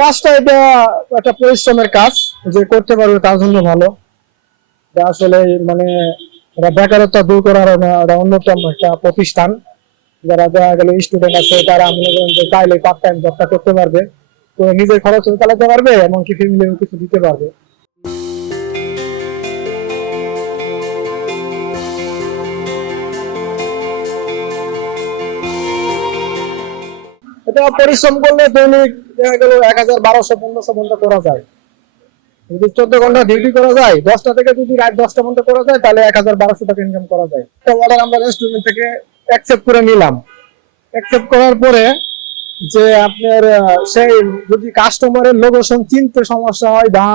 কাজটা এটা একটা পরিশ্রমের কাজ, যে করতে পারবে তার জন্য ভালো। যে আসলে মানে এটা বেকারত্ব দূর করার একটা অন্যতম একটা প্রতিষ্ঠান। যারা দেখা গেল স্টুডেন্ট আছে তারা মনে করেন যে চাইলে পার্ট টাইম জবটা করতে পারবে, তো নিজের খরচ চালাতে পারবে, এমনকি ফ্যামিলিও কিছু দিতে পারবে। এটা পরিশ্রম করলে দৈনিক দেখা গেল 1000, 1200, 1500 ঘন্টা করা যায়। যদি 14 ঘন্টা ডিউটি করা যায়, 10টা থেকে যদি রাত 10টা পর্যন্ত করা যায়, তাহলে 1000, 1200 টাকা ইনকাম করা যায়। একটা অর্ডার আমরা রেস্টুরেন্ট থেকে অ্যাকসেপ্ট করে নিলাম। অ্যাকসেপ্ট করার পরে যে আপনার সেই যদি কাস্টমারের লোকেশন চিনতে সমস্যা হয় বা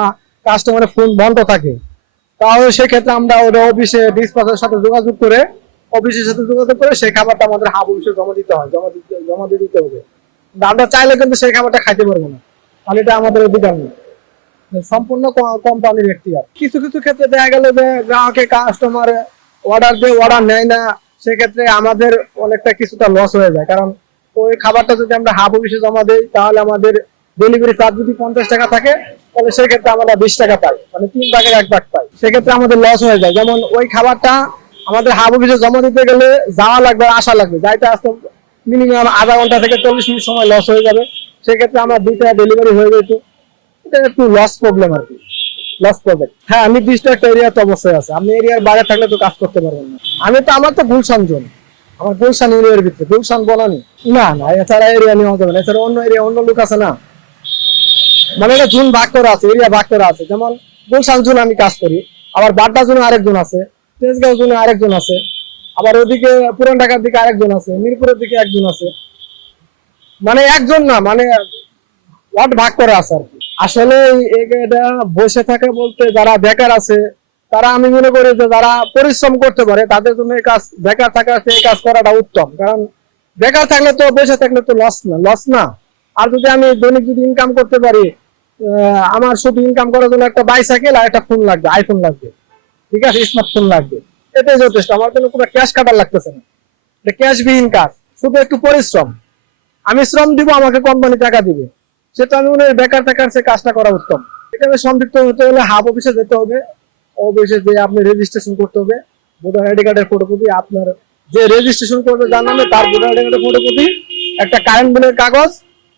কাস্টমারের ফোন বন্ধ থাকে, তাহলে সেক্ষেত্রে আমরা ওটা অফিসে ডিসপ্যাচের সাথে যোগাযোগ করে, অফিসের সাথে যোগাযোগ করে সেই খাবারটা আমাদের হাব অফিসে জমা দিতে হয়, জমা দিয়ে দিতে হবে। কিন্তু আমরা চাইলে কিন্তু সেই খাবারটা খাইতে পারবো না, তাহলে এটা আমাদের অধিকার নেই, সম্পূর্ণ কোম্পানির এখতিয়ার। কিছু কিছু ক্ষেত্রে দেখা গেল যে গ্রাহকের কাস্টমার অর্ডার দিয়ে অর্ডার নেয় না, সেক্ষেত্রে আমাদের অনেকটা কিছুটা লস হয়ে যায়। কারণ ওই খাবারটা যদি আমরা হাব অফিসে জমা দিই, তাহলে আমাদের ডেলিভারি চার্জ যদি 50 টাকা থাকে, তাহলে সেক্ষেত্রে আমরা 20 টাকা পাই, মানে 3 ভাগের 1 ভাগ পাই। সেক্ষেত্রে আমাদের লস হয়ে যায়। যেমন ওই খাবারটা আমাদের হাব অফিসে জমা দিতে গেলে যাওয়া লাগবে, আসা লাগবে, যাইতে আসতে মিনিমাম আধা ঘন্টা থেকে 40 মিনিট সময় লস হয়ে যাবে। সেক্ষেত্রে আমার 2টা ডেলিভারি হয়ে যেত। এটা একটু লস প্রবলেম আর কি, লস প্রবলেম। হ্যাঁ, নির্দিষ্ট একটা এরিয়া তো অবশ্যই আছে, আপনি এরিয়ার বাইরে থাকলে তো কাজ করতে পারবেন না। আমার তো গুলশান জোন, আমার গুলশান এরিয়ার ভিতরে, গুলশান বনানি। না না, এছাড়া এরিয়া নেওয়া যাবে না, এছাড়া অন্য এরিয়া অন্য লোক আছে না, মানে এটা জোন ভাগ করা আছে, এরিয়া ভাগ করা আছে। যেমন গুলশান জোন আমি কাজ করি, আবার বাড্ডা জোনে আরেকজন আছে, তেজগাঁও জোনে আরেকজন আছে, আবার ওদিকে পুরান ঢাকার দিকে আরেকজন আছে, মিরপুরের দিকে একজন আছে। মানে একজন না, মানে ওয়ার্ড ভাগ করা আছে আর কি। আসলে এটা বসে থাকে বলতে, যারা বেকার আছে তারা, আমি মনে করি যে যারা পরিশ্রম করতে পারে তাদের জন্য এই কাজ, বেকার থাকার চেয়ে এই কাজ করাটা উত্তম। কারণ বেকার থাকলে তো, বসে থাকলে তো লস না। আর যদি আমি দৈনিক যদি ইনকাম করতে পারি, আমার শুধু ইনকাম করার জন্য একটা বাইসাইকেল আর একটা ফোন লাগবে, আইফোন লাগবে, ঠিক আছে, স্মার্টফোন লাগবে, এটাই যথেষ্ট। আমার জন্য কোনো ক্যাশ কাটার লাগতেছে না, এটা ক্যাশ বিহীন কাজ, শুধু একটু পরিশ্রম। আমি শ্রম দিব, আমাকে কোম্পানি টাকা দিবে, সেটা আমি মনে হয় বেকার থাকার সে কাজটা করা উত্তম। এখানে সম্পৃক্ত হতে হলে হাব অফিসে যেতে হবে, অফিসে যে আপনি রেজিস্ট্রেশন করতে হবে, ভোটার আইডি কার্ডের ফটোকপি, আপনার যে রেজিস্ট্রেশন করবে যার নামে তার ভোটার আইডি কার্ডের ফটোকপি, একটা কারেন্ট বিলের কাগজ,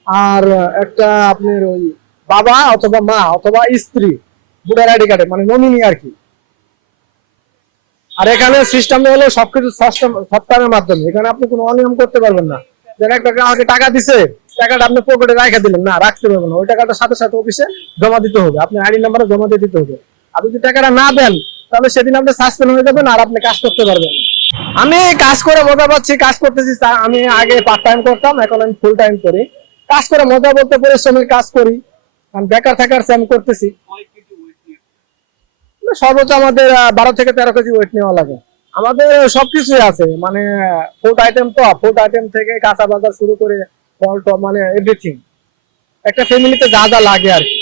আর একটা আপনার ওই বাবা অথবা মা অথবা স্ত্রী ভোটার আইডি কার্ডে, মানে নমিনি আর কি। আর এখানে সিস্টেম হলো সবকিছু সফটওয়্যারের মাধ্যমে, এখানে আপনি কোনো অনিয়ম করতে পারবেন না। যেন একটা গ্রাহকে টাকা দিছে, টাকাটা আপনি পকেটে রেখে দিলেন না, রাখতে পারবেন না, ওই টাকাটা সাথে সাথে অফিসে জমা দিতে হবে, আপনি আইডি নাম্বারে জমা দিয়ে দিতে হবে। আর যদি টাকাটা না দেন, তাহলে সেদিন আপনি সাসপেন্ড হয়ে যাবেন, আর আপনি কাজ করতে পারবেন না। আমি কাজ করে মজা পাচ্ছি, কাজ করতেছি। আমি আগে পার্ট টাইম করতাম, এখন আমি ফুল টাইম করি। কাজ করে মজা বলতে পরিশ্রমের কাজ করি, কারণ বেকার থাকার চেয়ে আমি করতেছি। সর্বোচ্চ আমাদের 12 থেকে 13 কেজি ওয়েট নেওয়া লাগে। আমাদের সবকিছুই আছে, মানে ফুড আইটেম, তো ফুড আইটেম থেকে কাঁচা বাজার শুরু করে ফল টল, মানে এভরিথিং, একটা ফ্যামিলিতে যা যা লাগে আর কি।